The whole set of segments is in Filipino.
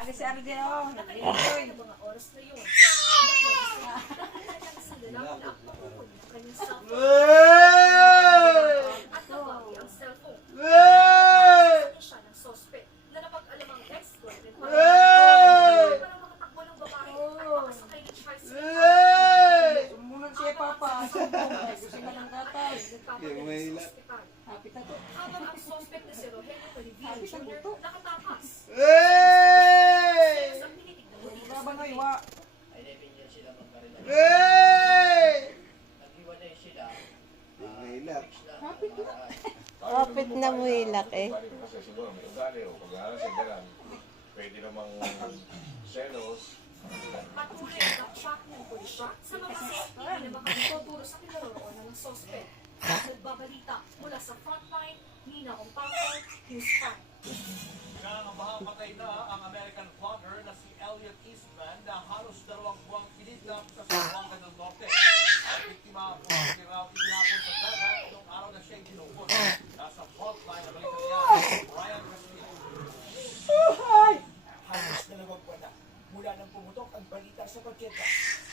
Ari si Arde, oh. Nakalimutan ng mga oras na yun. At nabagi ang cellphone. Sakit siya ng suspect na napag-alamang ex-boyfriend pa rin. Para makatakbo ng babae at makasakay ng tricycle. Sumunod siya, Papa. Sumunod. Gusto ka ng gatas. Nagpapadala sa ospital. Hapit na to. Habang ang suspect na si Rogelio Olivia Hapit na Jr. to. nakatakas. Ang tinitignan mo dito Wala sa ba na video. iwa? Hapit na. Kapit na muilak eh. Kasi siguro may ugali o pag-aaral sa daran, pwede namang selos. Patuloy ang track ng pulisya sa mga CCTV na makatuturo sa kinaroroonan ng suspect. Nagbabalita mula sa frontline, Nina Ompangko, News 5. Nangangambahang patay na ang American vlogger na si Elliot Eastman na halos 2 buwang pinidnap sa Zamboanga del Norte. Ang biktima po si raw itinapon sa dagat noong araw na siya'y tinupon. Nasa frontline na balikan niya, Ryan Respino. Halos 2 buwan na mula nang pumutok ang balita sa pagkita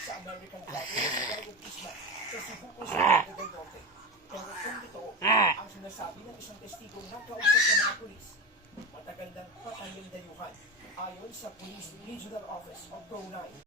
sa American vlogger na si Elliot Eastman sa Cebu Zamboanga del Norte. Pero kung totoo ang sinasabi ng isang testigong nakausap ng mga pulis, matagal nang patay ang dayuhan ayon sa Police Regional Office of Brunei.